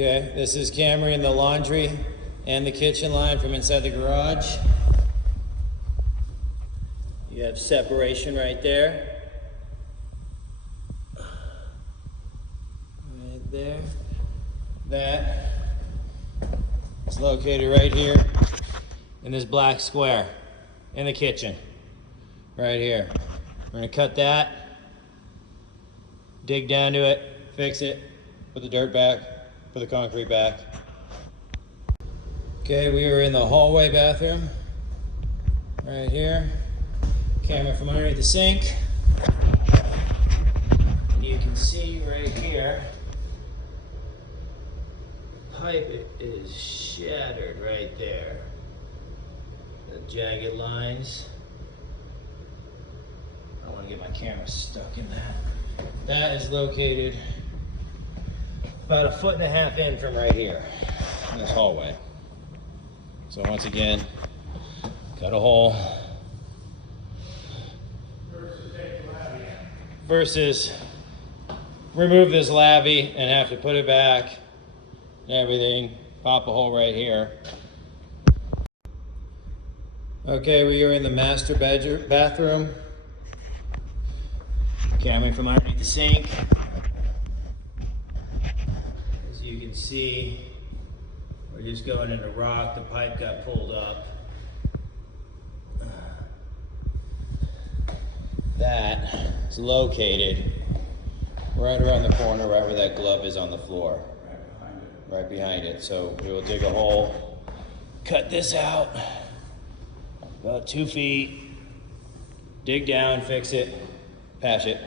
Okay, this is cameraing the laundry and the kitchen line from inside the garage. You have separation right there. Right there. That is located right here in this black square in the kitchen. Right here. We're gonna cut that, dig down to it, fix it, put the dirt back, put the concrete back. Okay, we are in the hallway bathroom. Right here. Camera from underneath the sink. And you can see right here, pipe is shattered right there. The jagged lines. I don't want to get my camera stuck in that. That is located about 1.5 feet in from right here in this hallway. So once again, cut a hole. Versus remove this lavvy and have to put it back and everything. Pop a hole right here. Okay, we are in the master bathroom. Camera from underneath the sink. As you can see, we're just going into rock. The pipe got pulled up. That is located right around the corner, right where that glove is on the floor. Right behind it. So we will dig a hole, cut this out, about 2 feet, dig down, fix it, patch it.